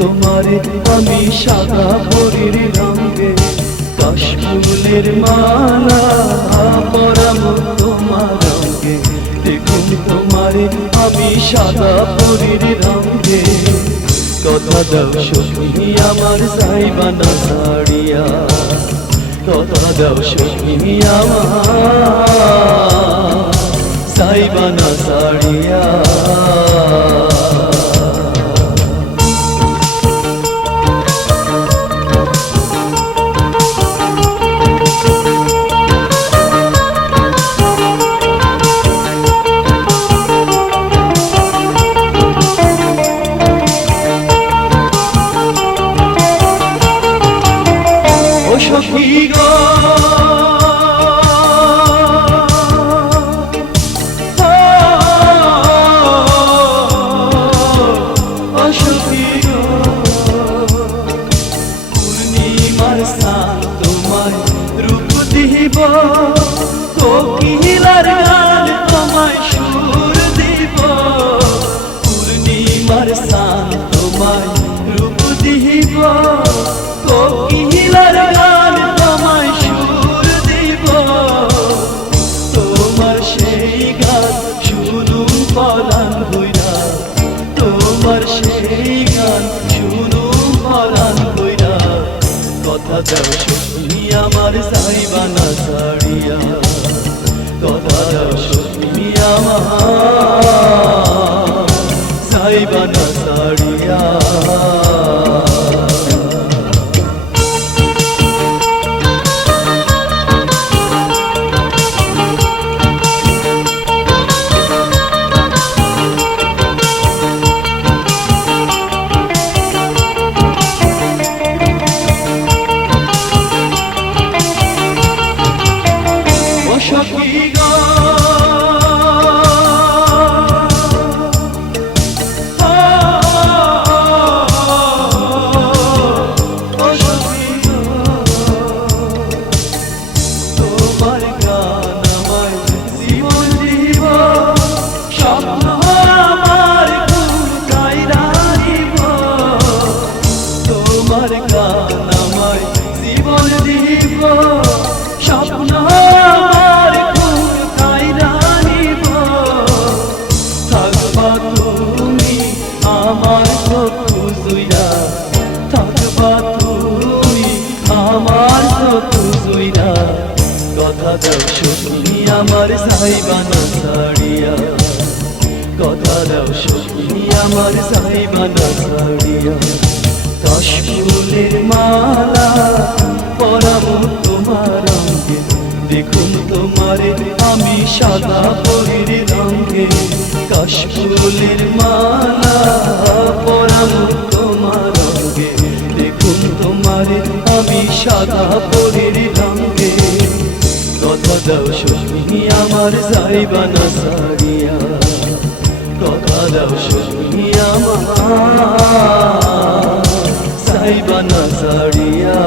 তোমারে আমি সাদা পরীর রঙে কাশফুলের মালা পরাবো তোমার রঙে। দেখুন তোমারে আমি সাদা পরীর রঙে। কথা দাও সখী আমার যাইবা না ছাড়িয়া, কথা দাও সখী আমার যাইবা না ছাড়িয়া। ও সখী গো তোমায় রূপ দিব, কোকিলার গান তোমায় সুর দিব। পূর্ণিমার সান তোমায় রূপ দিব, কোকিলার গান তোমায় সুর দিব। তোমার সেই গান শুনুন পরাণ হইরা, তোমার সেই গান শুনুন পরাণ হইরা। কথা দাও সখী আমার যাইবা না ছাড়িয়া, কথা দাও সখী আমার যাইবা না ছাড়িয়া। সখী গো তোমার গান আমায় জীবন দিব, স্বপ্ন আমার কাইরা দিব। তোমার গান আমায় জীবন দিব, স্বপ্ন আমার শত্রু জুইরা থাকবা তুমি আমার শত্রু জুইরা। কথা দাও সখী আমার যাইবা না ছাড়িয়া, কথা দাও সখী আমার যাইবা না ছাড়িয়া। কাশফুলের মালা পরাবো তোমার রঙে, দেখুন তোমারে আমি সাদা পরীর রঙে। কাশফুলের মালা পরাবো তোমার রঙে, দেখুন তোমারে আমি সাদা পরীর রঙে। কথা দাও সখী আমার যাইবা না ছাড়িয়া, কথা দাও সখী আমার যাইবা না ছাড়িয়া।